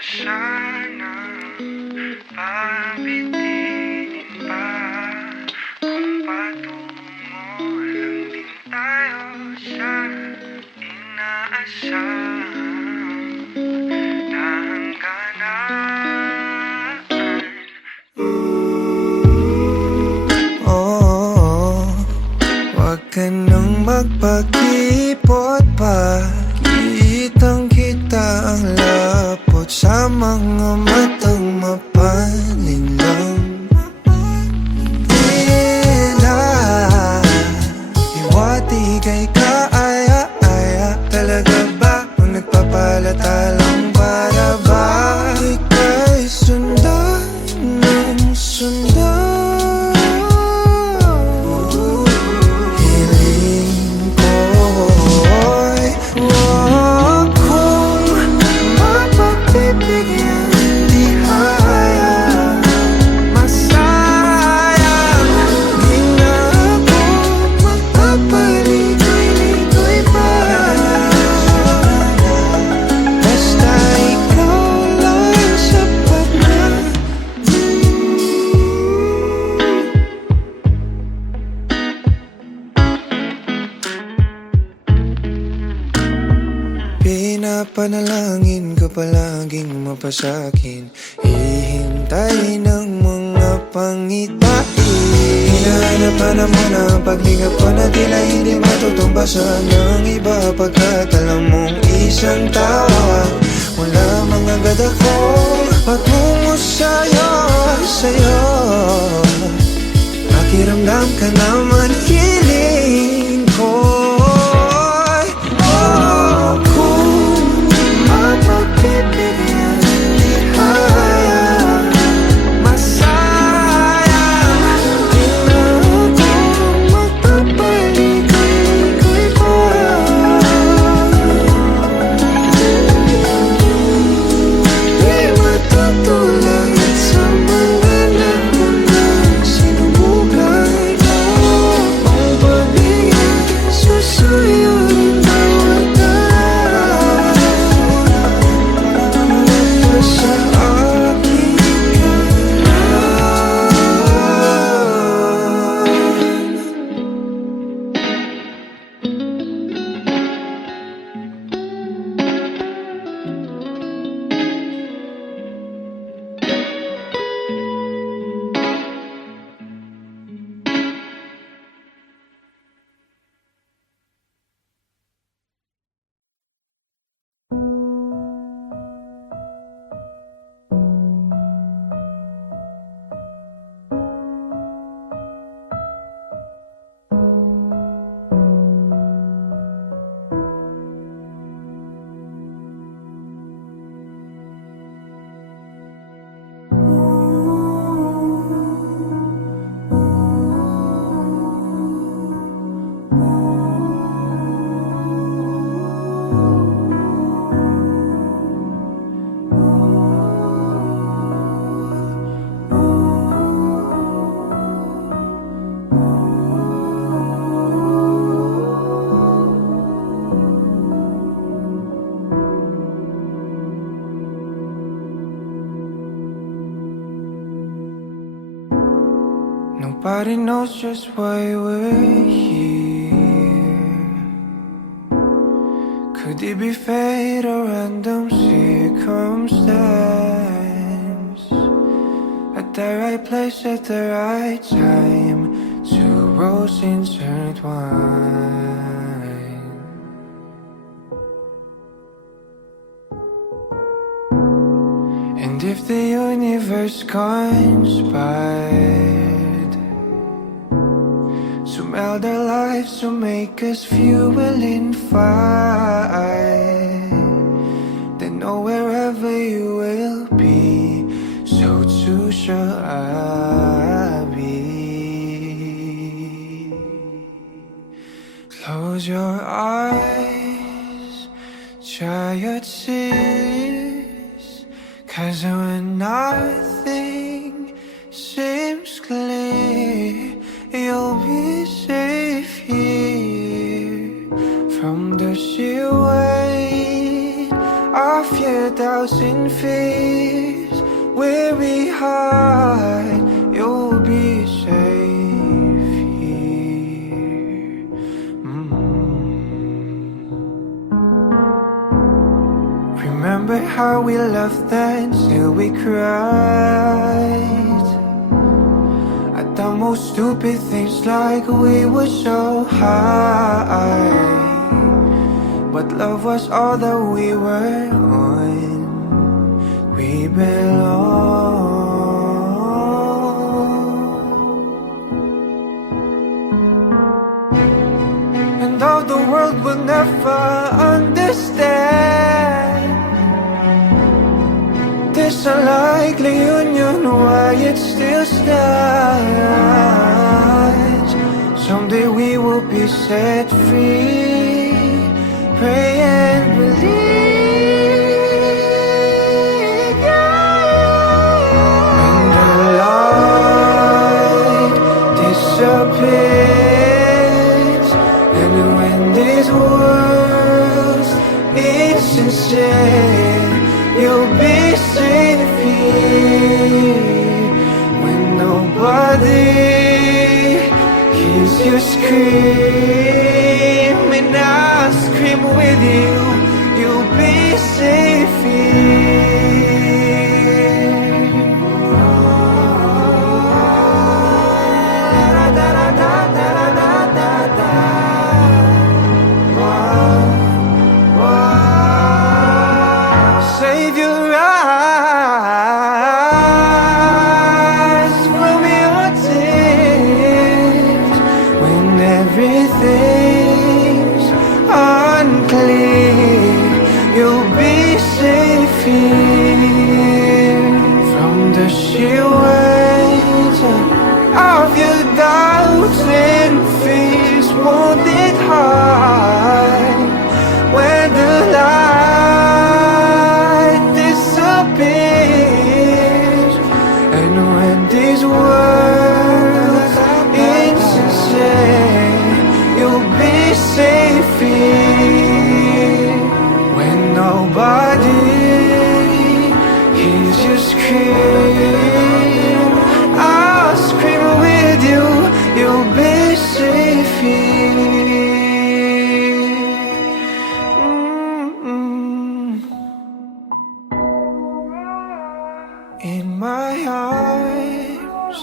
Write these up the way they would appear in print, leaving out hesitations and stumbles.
sanang pabitinin pa. Kung patungo lang din tayo sa inaasahang na hangganan. Oh, wag ka nang magpakipot pa. Kitang kita ang lapot sa mga matang mapalinlang. Tila iwati kay kaaya-aya. Talaga ba kung nagpapalata lang para ba ika'y sundan ng sundan? Pinapanalangin ko palaging mapasakin. Hihintay ng mga pangitain. Hinahanap-hanap mo na ang paglingap ko na tila hindi matutumbasan ng iba. Pagkat alam mong isang tawag mula mga gad ako patungo sa'yo, sa'yo. Pakiramdam ka naman hiling ko. Nobody knows just why we're here. Could it be fate or random circumstance? At the right place at the right time, two roads intertwine. And if the universe conspired to meld our lives to make us fuel and fire, then know wherever you will be, so too shall I be. Close your eyes, dry your tears, 'cause when nothing seems clear, you'll be safe here from the sheer weight of your 1,000 fears. Where we hide, you'll be safe here. Remember how we laughed and still we cried at the most stupid things, like we were so high. But love was all that we were on. We belong. And though the world will never understand this unlikely union, why it still stands. Someday we will be set free. Pray and believe, yeah. When the light disappears, and when this world is sincere, you'll be safe here. When nobody hears you scream, and I'll scream with you, you'll be safe here. Save your eyes from your tears when everything's unclear. You'll be safe here from the sheer weight of your doubts and fears. Won't it hide when the light disappears, and when this world is sincere, you'll be safe here. When nobody hears you scream, I'll scream with you, you'll be safe here. In my arms,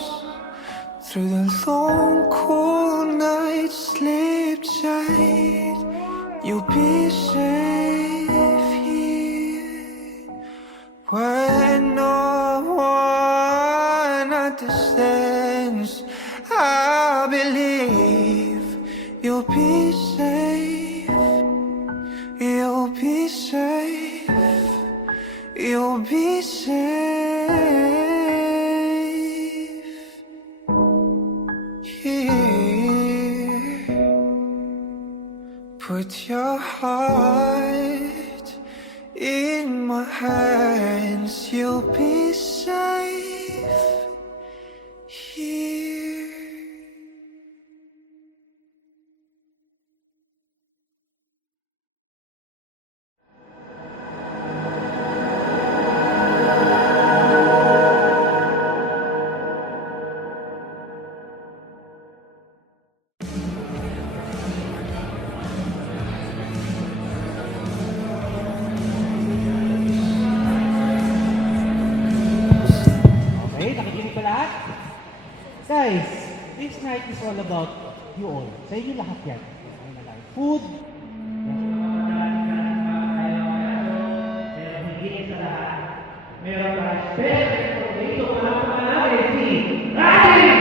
through the long cool night, sleep tight, you'll be safe here. When no one understands, I believe you'll be safe. You'll be safe. You'll be safe here. Put your heart in my hands, you'll be safe here. Guys, this night is all about you all. Sa inyo lahat yan. Food. Meron ka special dito para pangalawin si Ryan!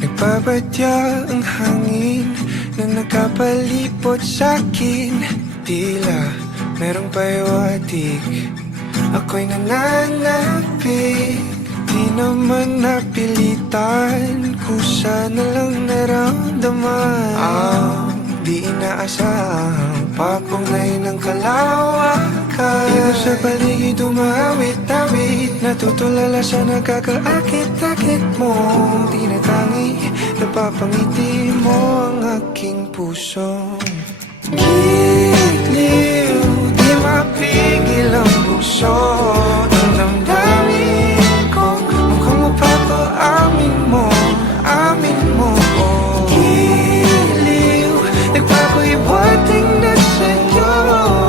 Nagbabadya ang hangin na nakapalipot sa'kin. Tila merong pahiwatig, ako'y nananapig. Di naman napilitan, kusa na lang naramdaman. inaasahang papunay ng kalawakan. Ino sa paligid umawit-awit, natutulala sa nagkakaakit-akit mo. Tinatangi, napapangiti mo ang aking puso. Giliw, di mapigil ang puso. Ang damdamin ko, mukhang mapapaamin mo, amin mo. Giliw, nagpapahiwating na sa'yo.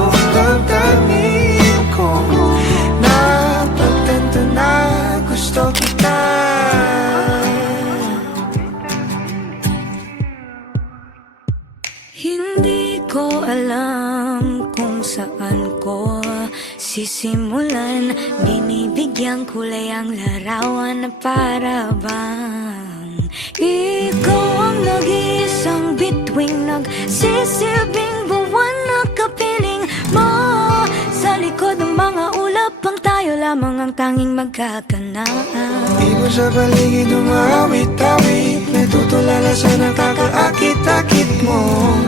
Ang damdamin ko, napagtanto na gusto kita. Hindi ko alam kung saan ko sisimulan. Binibigyan kulay ang larawan na para bang ikaw ang nag-iisang bituing, nagsisilbing buwan na kapiling mo. Sa likod ng mga ulap, ang tayo lamang ang tanging magkakanaan. Ibo sa paligid umawit-awit, natutulala sa nakakaakit-akit mo.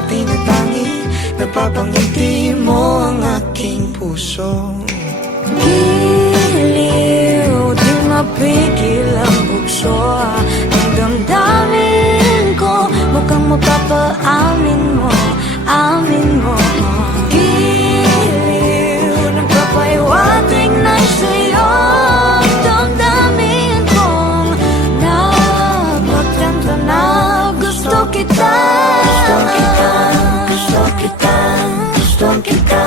Tinatangi, napapangiti mo ang aking puso. Giliw, di mapigil ang bugso. Ang damdamin ko, mukhang mapapaamin mo, amin mo. Giliw, nagpapahiwatig na sa'yo. Ang damdamin kong napagtanto na gusto kita. Gusto kita, gusto kita, gusto kita,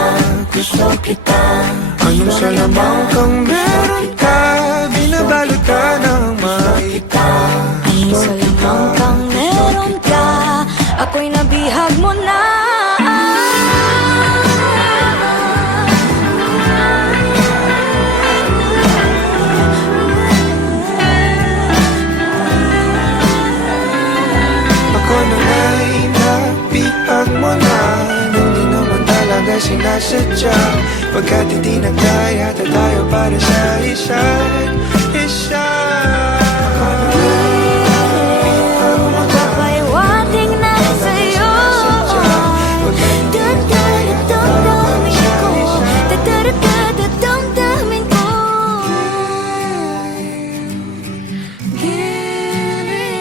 gusto kita. Anong salamang kang meron ka, binabalot ka ng maita. Anong salamang kang meron ka, ako'y nabihag mo na. Ako na nga'y nabihag mo na, nung di naman talaga sinasadya. Pagkat hindi nagkaya tayo para sa isa't isa. Magpapahiwatig na sa'yo. Dadamdamin ko, dadamdamin ko. Giliw,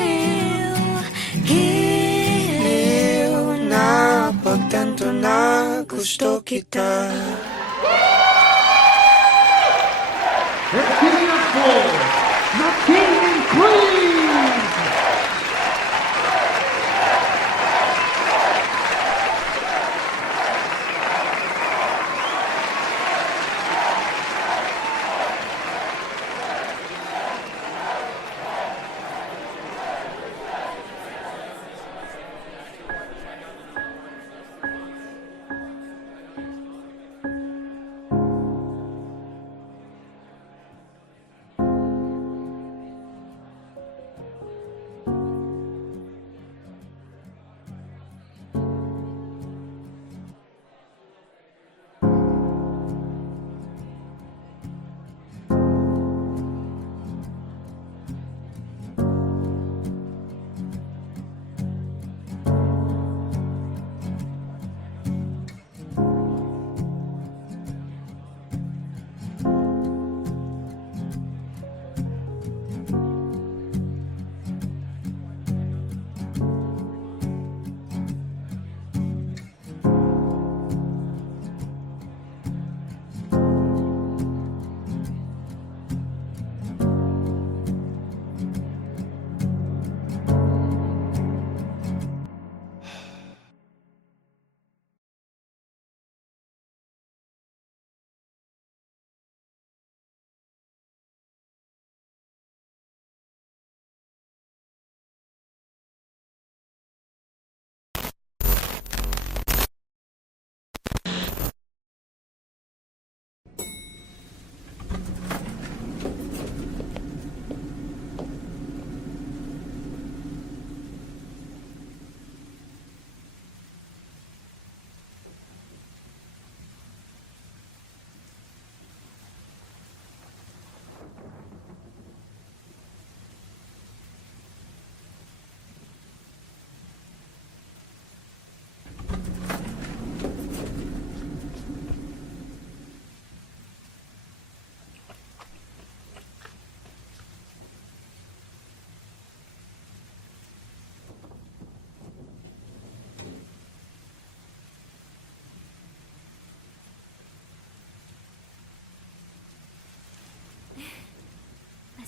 giliw na Pagtanto na gusto kita. Let's give it up for the King and Queen!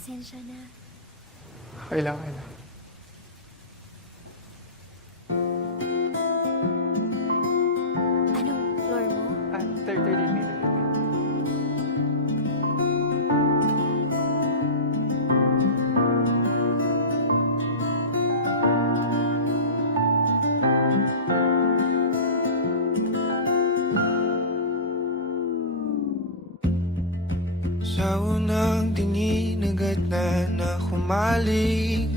Pasensya na. Okay lang, okay lang. Anong floor mo? Third meter. Sa unang tingin agad na humaling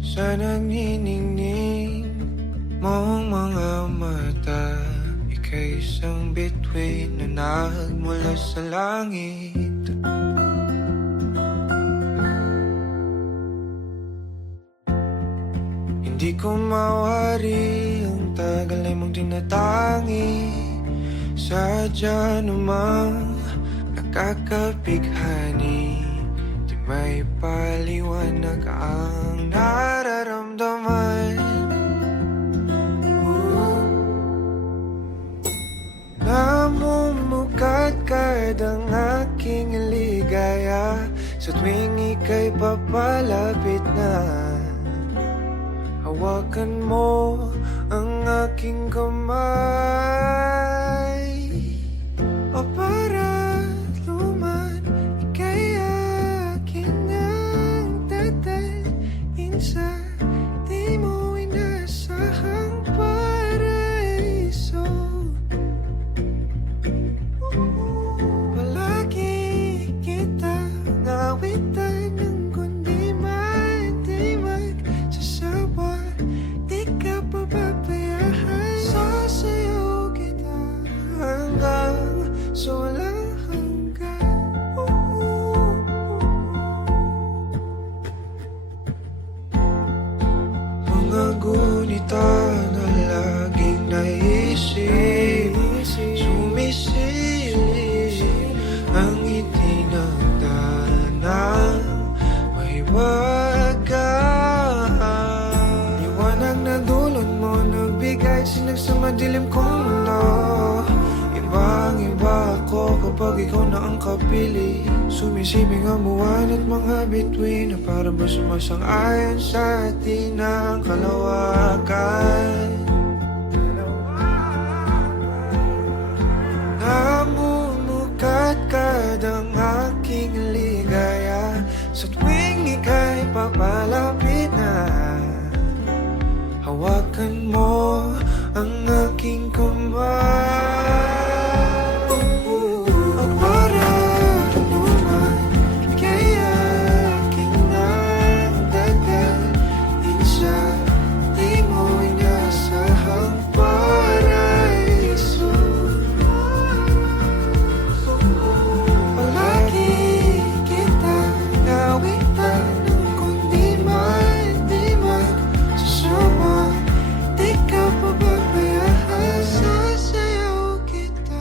sa nagniningning mong mga mata. Ika'y isang bituin na nagmula sa langit. Hindi ko mawari ang tagal ay mong tinatangi. Sadya namang nakakapighani, di may paliwanag ang nararamdaman. Namumukat ang aking ligaya sa tuwing ika'y papalapit na. Hawakan mo ang aking kamay, o para luman, ika'y akin ang dadalhin sa di mo inasahang paraiso. Palagi kita nawitan ng kundi man di magsasawa. Di ka pababayaan, sasayaw kita hanggang sa walang hanggan. Mga gunita na laging naisip, sumisilip ang itinagdanang may wagas. Liwanag na dulot mo, nagbigay sinag sa madilim kong mundo. Ibang-iba ako kapag ikaw na ang kapili. Sumisibing ang buwan at mga bituin na para ba sumasang-ayon sa atin ang kalawakan. Namumukat ang aking ligaya sa tuwing ika'y papalapit na. Hawakan mo ang aking kamay, o para luman, ika'y aking nagdadalhin sa di mo inasahang paraiso. Palagi kita nawitan ng kundi man di magsasawa. Di ka pababayaan, sasayaw kita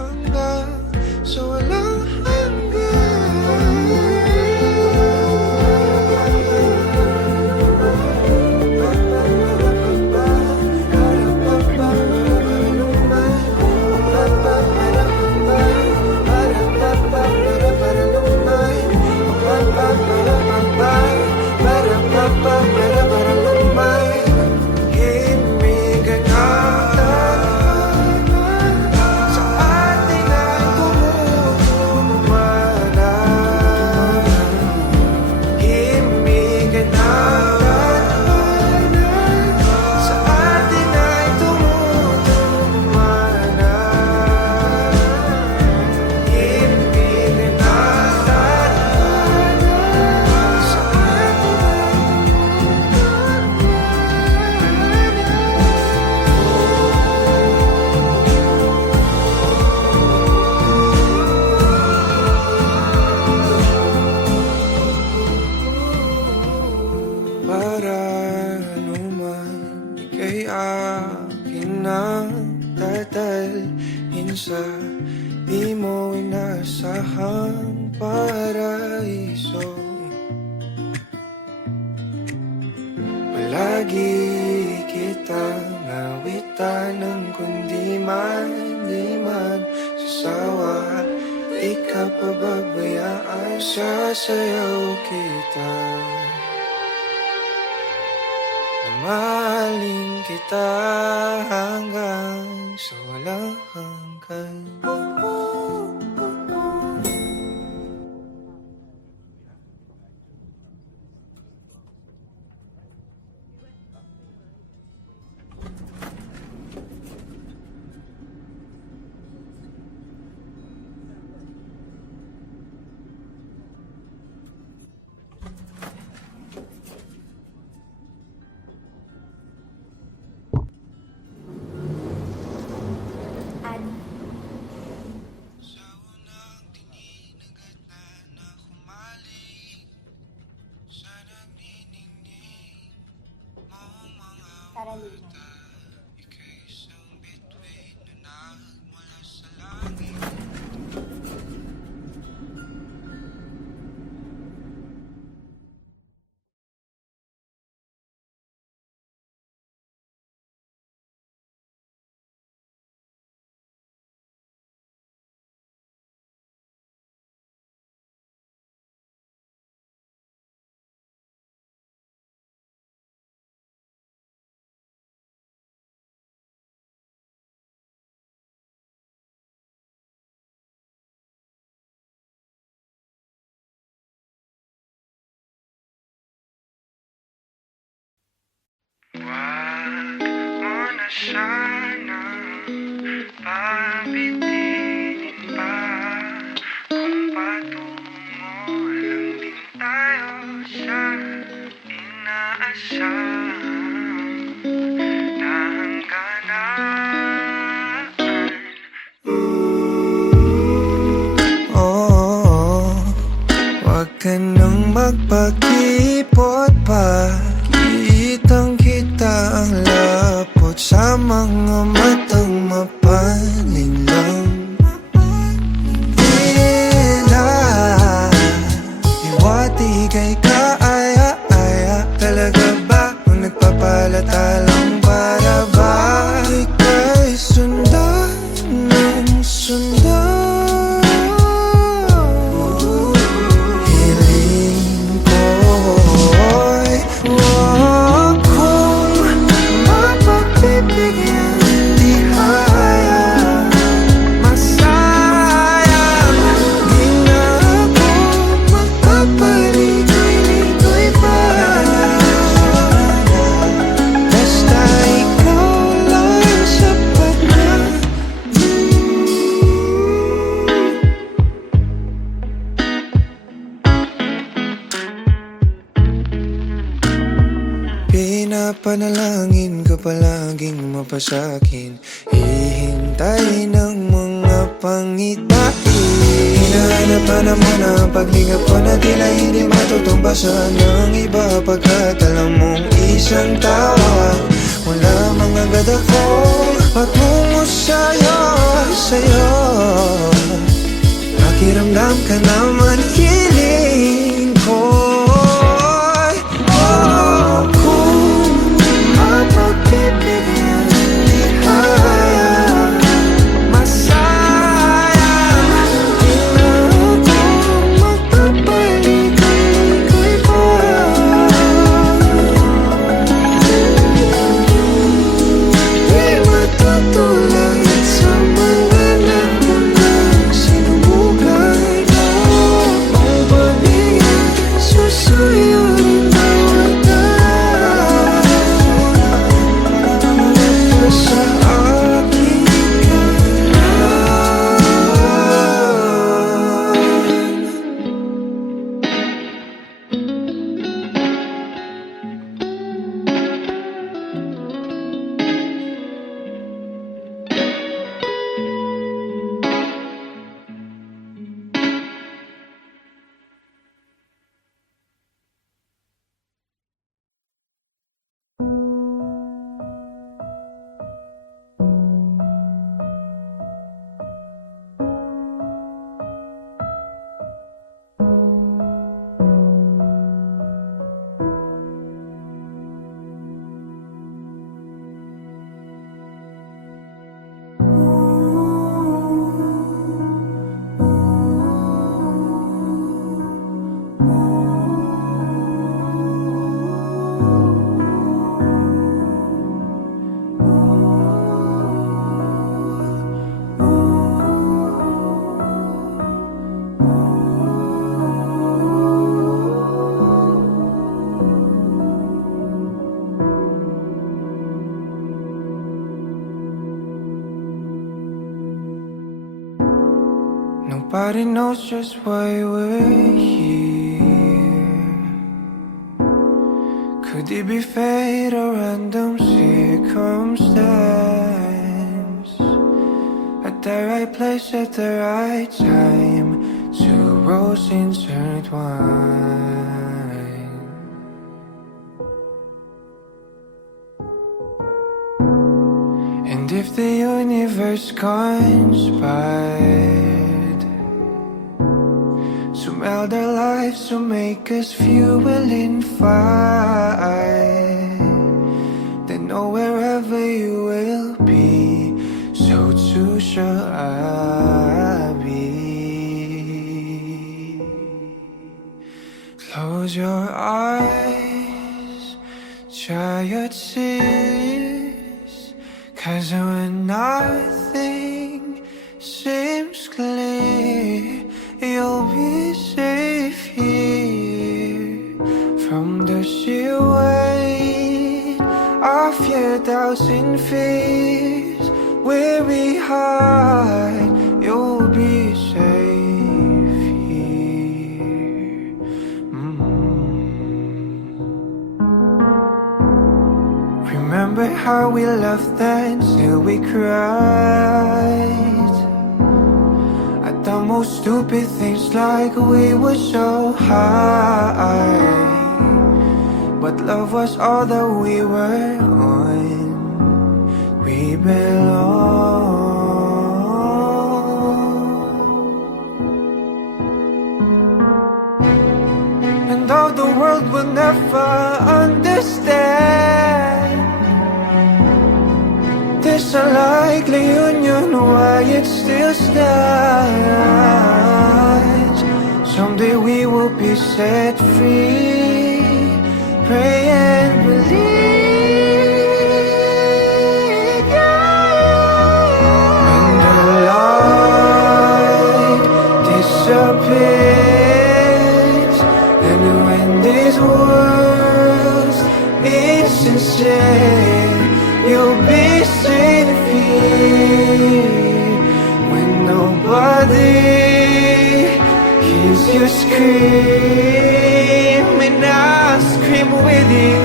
hanggang sa walang himigan na sa atin ay tumumana. Himigan na sa atin ay tumumana. Himigan na sa para naman, ika'y akin ang dadalhin sa di mo inasahang paraiso. Palagi kitang nawitan ng kundi man di man sasawa. Di ka pababayaan, sasayaw kita. Mamahalin kita hanggang sa walang hanggan. Sa unang tingin agad na humaling sa nagniningning mong mga mata. Ika'y isang bituin na nagmula sa langit. Huwag mo na sanang pabitinin pa. Kung patungo lang din tayo sa inaasahang na hangganan. Oh, huwag ka nang magpakipot pa. Kitang kita ang lapot sa mga matang mapalinlang. Tila iwati kay kaaya-aya. Talaga ba ang nagpapalatalang para ba ika'y sundan ng sundan? Hiling ko'y huwag kong mapagbibigyan. Di hayang masayang. Di na ako magpapaligoy-ligoy pa. Basta ikaw lang sapat na. Pinapanalangin ka palaging mapasakin. Hihintay ng mga pangitain. Hinahanap mo na ang paglingap ko na tila hindi matutumbasan ng iba. Pagkat alam mong isang tawa wala mga agad ako patungo sa'yo. Pakiramdam ka naman hiling ko. Mapagbibigyan, di hayang masayang. Di na ako magpapaligoy-ligoy pa. Di matutulad sa mga naunang sinubukan mo. Nobody knows just why we're here. Could it be fate or random circumstance? At the right place at the right time, two roads intertwine. And if the universe conspired to meld our lives to make us fuel and fire, then know wherever you will be, so too shall I be. Close your eyes, dry your tears, 'cause when nothing seems clear, you'll be safe here from the sheer weight of your doubts and fears. Weary heart, you'll be safe here. Remember how we laughed until we cried at the most stupid things, like we were so high. But love was all that we were on. We belong. And though the world will never understand, there's a likely union why it still stands. Someday we will be set free. Pray and believe, yeah. When the light disappears, and when this world's insincere, you'll be safe here. When nobody hears you scream, and I'll scream with you,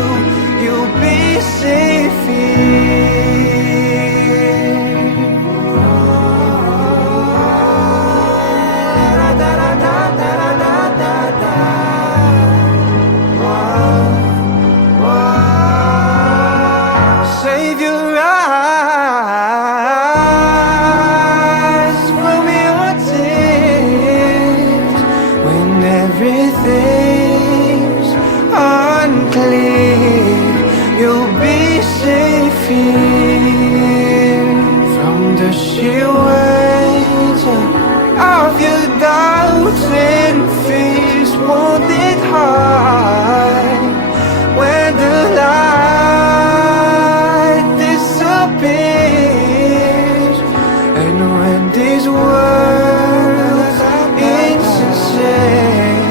you'll be safe here. Save your eyes from your tears when everything's unclear. You'll be safe here from the sheer weight of your doubts and fears. Won't it hide when the light disappears, and when this world's insincere,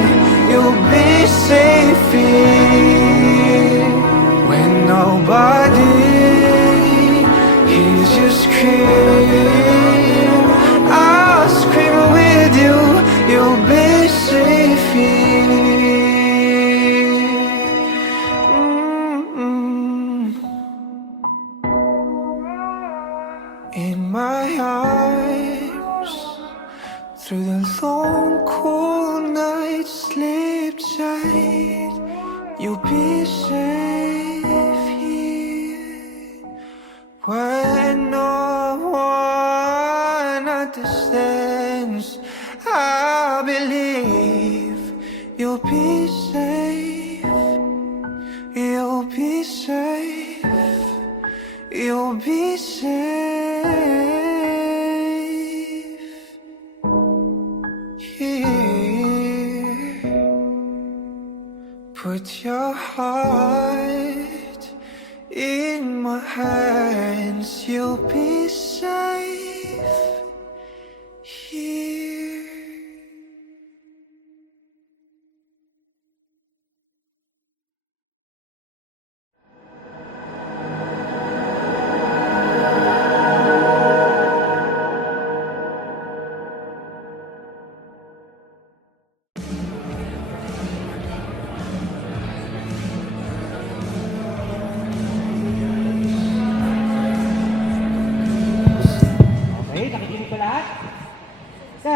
you'll be safe here. When nobody hears you scream, I'll scream with you, you'll be safe here. In my arms, through the long cool night, sleep tight, you'll be safe here. When no one understands, I believe you'll be safe. You'll be safe. You'll be safe here. Put your heart in my hands. You'll be safe here.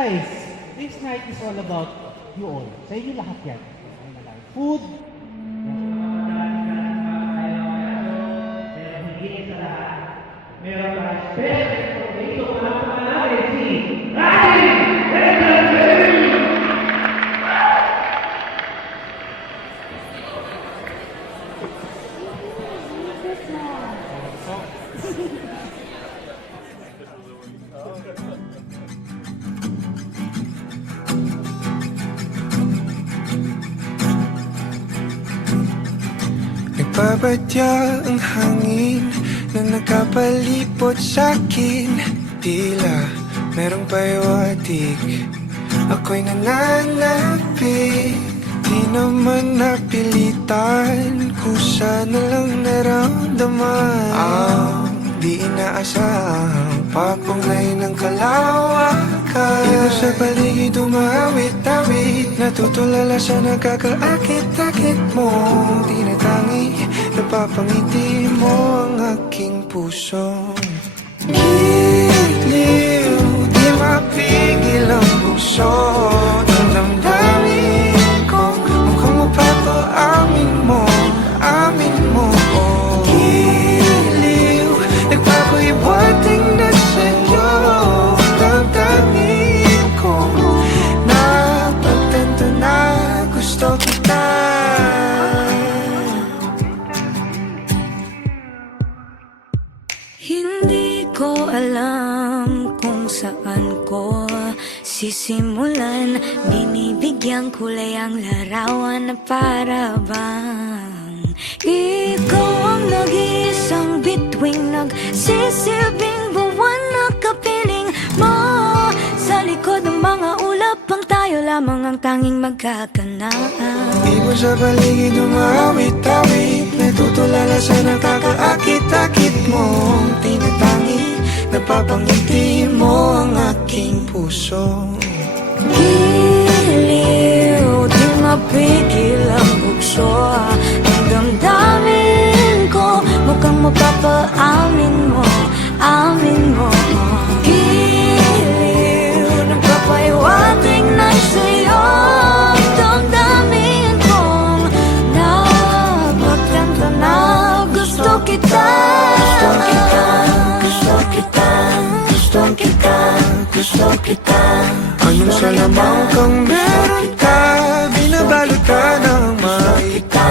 Guys, this night is all about you all. Sa inyo lahat yan. Food. Meron pa special dito para natin si Nagbabadya ang hangin na nakapalipot sa'kin. Tila merong pahiwatig, ako'y nananapig. Di naman napilitan, kusa na lang naramdaman. Ang di inaasahang papunglay ng kalawakan. Ikaw sa paligid umawit-awit, natutulala sa nakakaakit-akit mo. Tinatangi, napapangiti mo ang aking puso. Giliw, di mapigil ang puso. Ang damdamin ko, mukhang mapapaamin mo, amin mo. Giliw, nagpapahiwating na sa'yo. Damdamin ko, napagtanto na gusto kita. Hindi ko alam kung saan ko sisimulan. Binibigyan kulay ang larawan na para bang ikaw ang nag-iisang bituing, nagsisilbing buwan na kapiling mo. Sa likod ng mga ulap ang tayo lamang ang tanging magkakanaan. Di mo sa paligid umawit-awit, natutulala sa nakakaakit-akit mo. Tinatangi, napapangiti mo ang aking puso. Giliw, di mapigil ang bukso. Ang damdamin ko, mukhang mapapaamin mo, amin mo. Giliw, nagpapahiwating na sa'yo. Ang damdamin kong napagtanto na gusto kita. Gusto kita, gusto kita, gusto kita, gusto kita. Anong salamang kang meron ka, binabalot ka ng makita.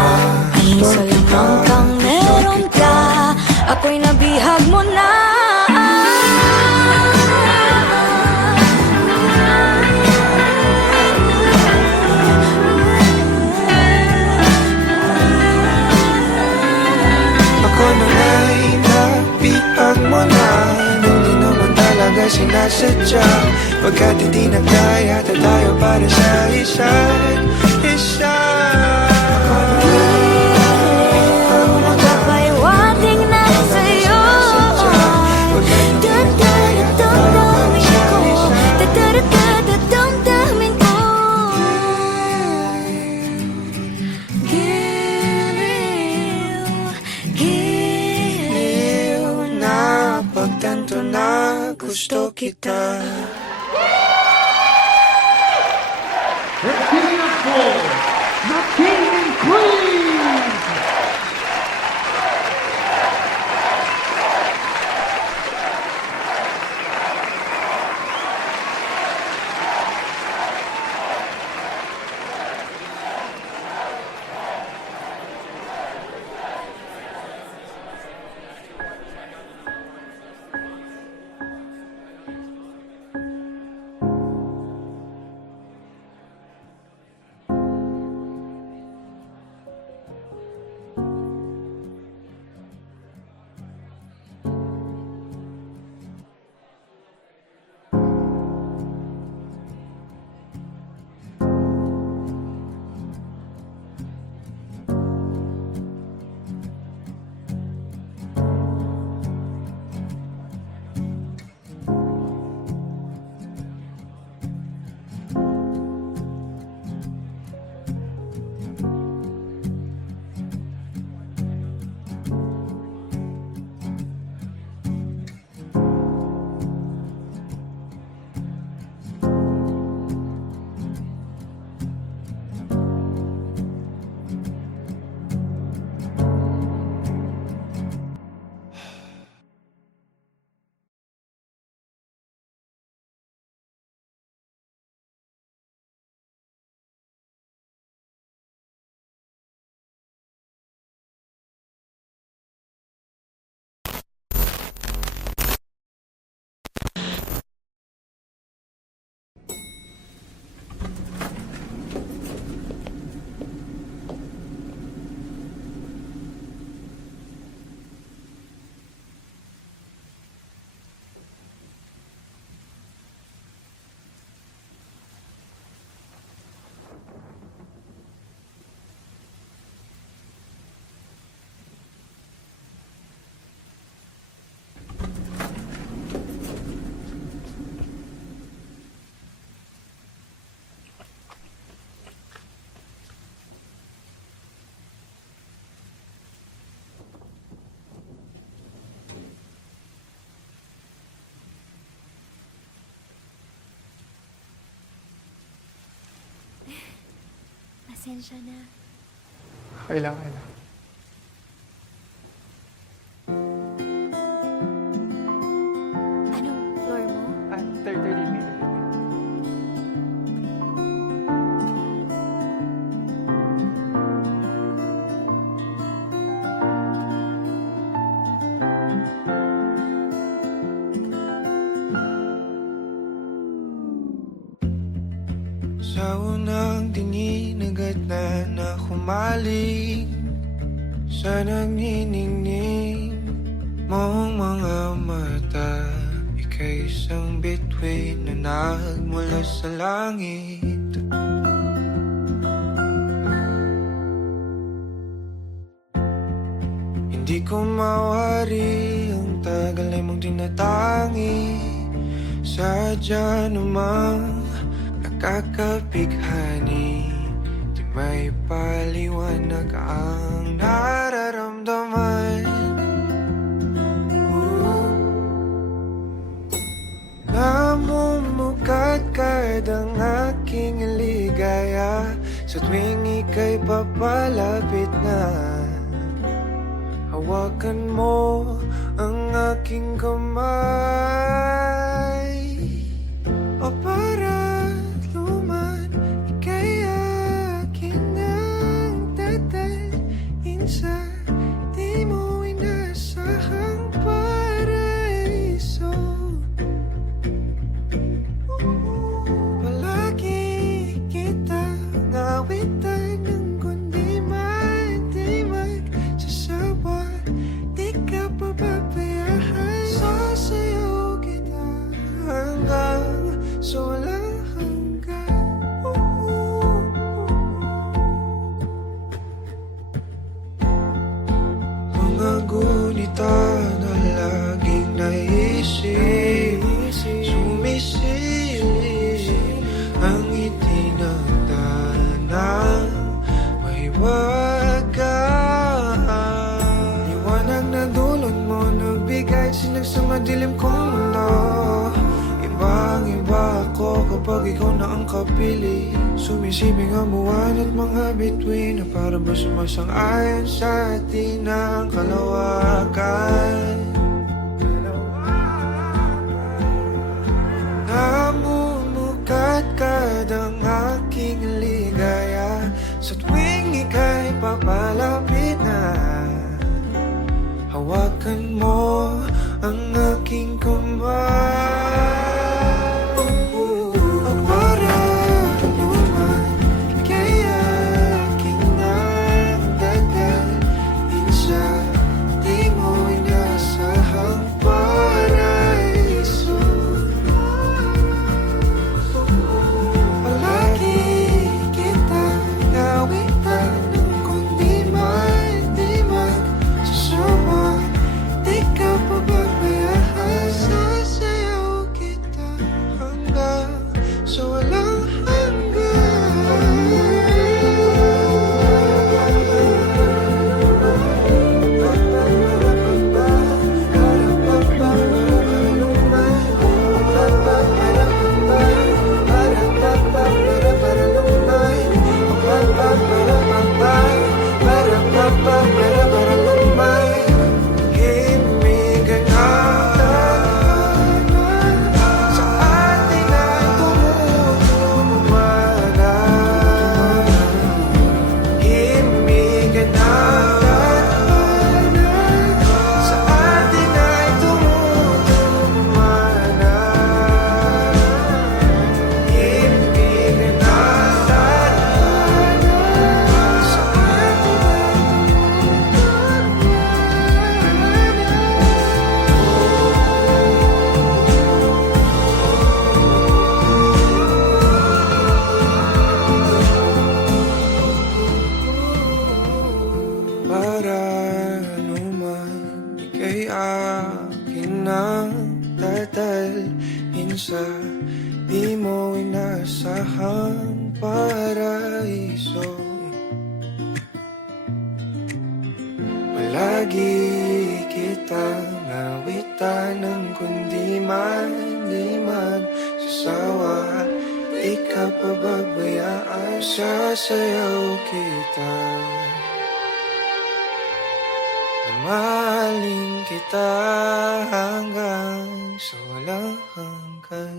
Anong salamang kang meron ka, ako'y nabihag mo na. Ako na nga'y napihag mo na, nung di naman talaga sinasadya. Pagkat hindi na kaya tayo para sa isa't isa. Magpapahiwating na sa'yo. Dadadadamdamin ko, dadadadadamdamin ko. Giliw, giliw na Napagtanto na gusto kita. Let's give it up for the King and Queen! Pasensya na. Okay lang, okay lang. Anong floor mo? Third meter. Sa unang tingin agad na humaling sa nagniningning mong mga mata. Ika'y isang bituin na nagmula sa langit. Hindi ko mawari ang tagal ay mong tinatangi. Sadya namang nakakapighani, di may paliwanag ang nararamdaman. Namumukadkad ang aking ligaya sa tuwing ika'y papalapit na. Hawakan mo ang aking kamay, o para't luman, ika'y akin ang tatalin sa di mo inasahang paraiso. Palagi kitang awitan ng kundi di magsasawa. Di ka pababayaan, sasayaw kita hanggang sa walang hanggan. Mga gunita na laging naisip, sumisilip ang itinagdanang mahiwagaan. Liwanag na dulot mo, nagbigay sinag sa madilim kong mundo. Ibang-iba ako kapag ikaw na ang kapili. Sumisibing ang buwan at mga bituin na para ba sumasang-ayon sa atin ang kalawakan. Namumukadkad ang aking ligaya sa tuwing ika'y papalapit na. Hawakan mo ang aking kamay, o para't luman, ika'y aking nagdadalhin sa di mo inasahang paraiso. Palagi kitang awitan ng kundi di magsasawa. Di ka pababayaan, sasayaw kita hanggang sa walang himigan na sa atin ay tumumana. Himigan na sa atin ay tumumana. Himigan na sa atin para naman ika'y akin ang tatalhin sa di mo inasahang paraiso. Palagi kitang awitan ng kundi di magsasawa. Di ka pababayaan. Sasayaw kita, mamahalin kita hanggang sa walang hanggan.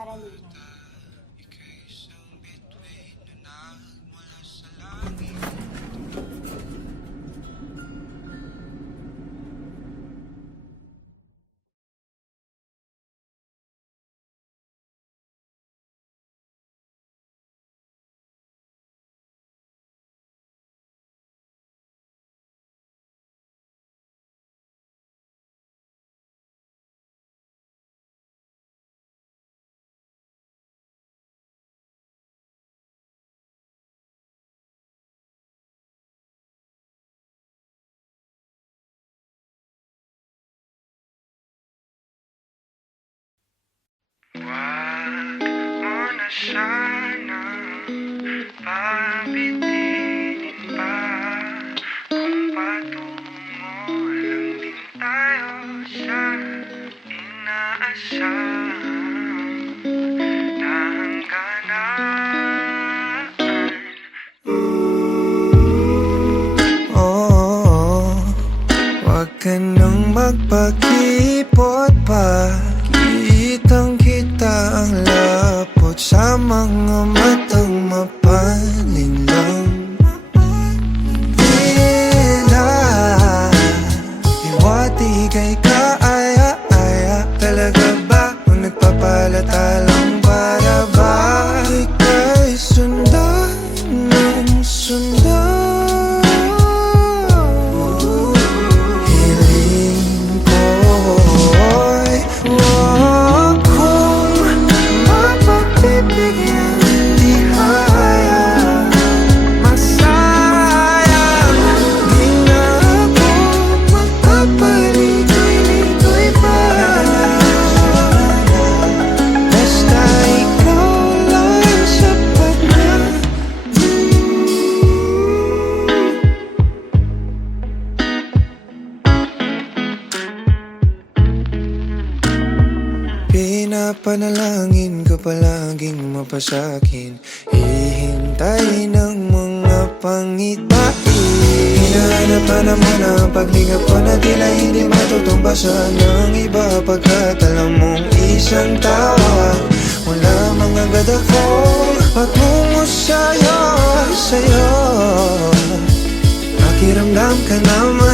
Carolina. Wag mo na sanang pabitinin pa, kung patungo lang din tayo sa inaasahang na hangganan. Oh, wag ka nang magpakipot pa. Kitang kita ang lapot sa mga matang mapalinlang. Tila iwati kay kaaya-aya. Talaga ba o nagpapalata lang para ba ika'y sundan ng sundan? Hiling ko'y wag kong mapagbibigyan. Di hayang masayang. Di na ako magpapaligoy-ligoy pa. Basta ikaw lang sapat na. Pinapanalangin ka palaging mapasakin. Hihintay ng mga pangitain. Hinahanap-hanap mo na ang paglingap ko na tila hindi matutumbasan ng iba. Pagkat alam mong isang tawag wala mga gad ako patungo sa'yo, sa'yo. Pakiramdam ka naman